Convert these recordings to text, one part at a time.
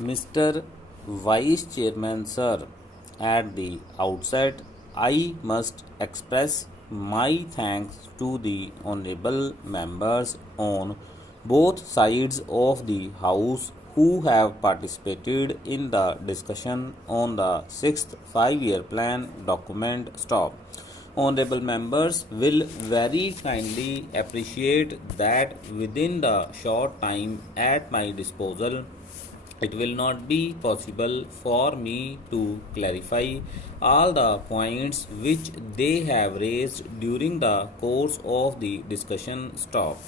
Mr. Vice Chairman, sir, at the outset, I must express my thanks to the honorable members on both sides of the House who have participated in the discussion on the sixth five-year plan document. Stop. Honorable members will very kindly appreciate that within the short time at my disposal, it will not be possible for me to clarify all the points which they have raised during the course of the discussion. Stop.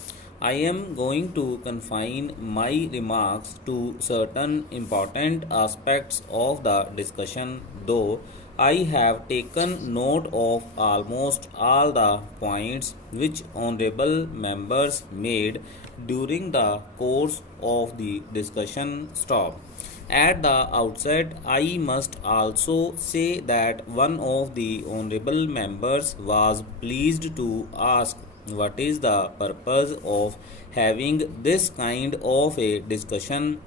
I am going to confine my remarks to certain important aspects of the discussion, though I have taken note of almost all the points which honorable members made during the course of the discussion. Stop. At the outset, I must also say that one of the honorable members was pleased to ask what is the purpose of having this kind of a discussion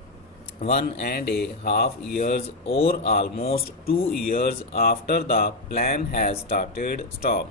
1.5 years or almost 2 years after the plan has started. Stop.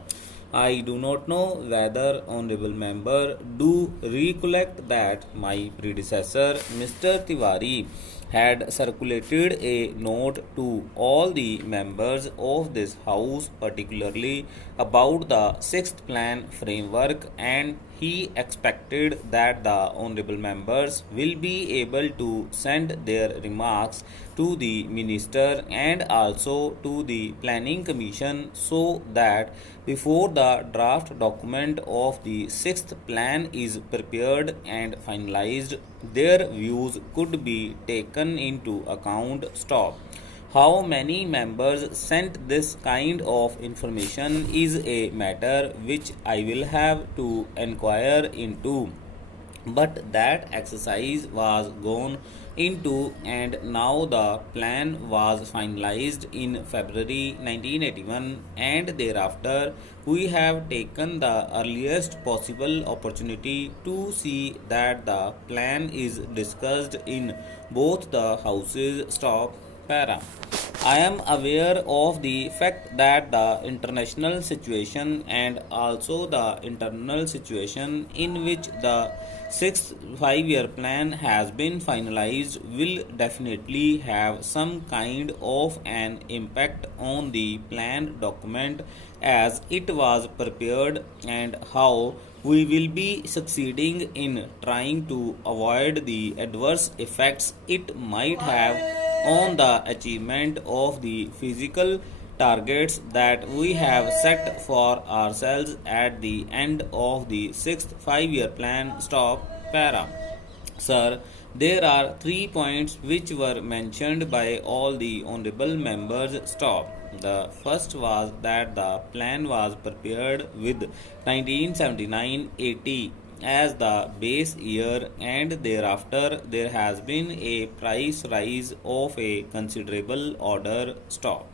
I do not know whether honorable member do recollect that my predecessor Mr. Tiwari had circulated a note to all the members of this house, particularly about the sixth plan framework, and he expected that the honorable members will be able to send their remarks to the minister and also to the planning commission so that before the draft document of the sixth plan is prepared and finalized, their views could be taken into account. Stop. How many members sent this kind of information is a matter which I will have to inquire into. But that exercise was gone into, and now the plan was finalized in February 1981, and thereafter we have taken the earliest possible opportunity to see that the plan is discussed in both the houses. Stop. Para. I am aware of the fact that the international situation and also the internal situation in which the sixth five-year plan has been finalized will definitely have some kind of an impact on the plan document as it was prepared, and how we will be succeeding in trying to avoid the adverse effects it might have on the achievement of the physical targets that we have set for ourselves at the end of the sixth five-year plan. Stop. Para. Sir, there are 3 points which were mentioned by all the honorable members. Stop. The first was that the plan was prepared with 1979-80 as the base year, and thereafter there has been a price rise of a considerable order. Stop.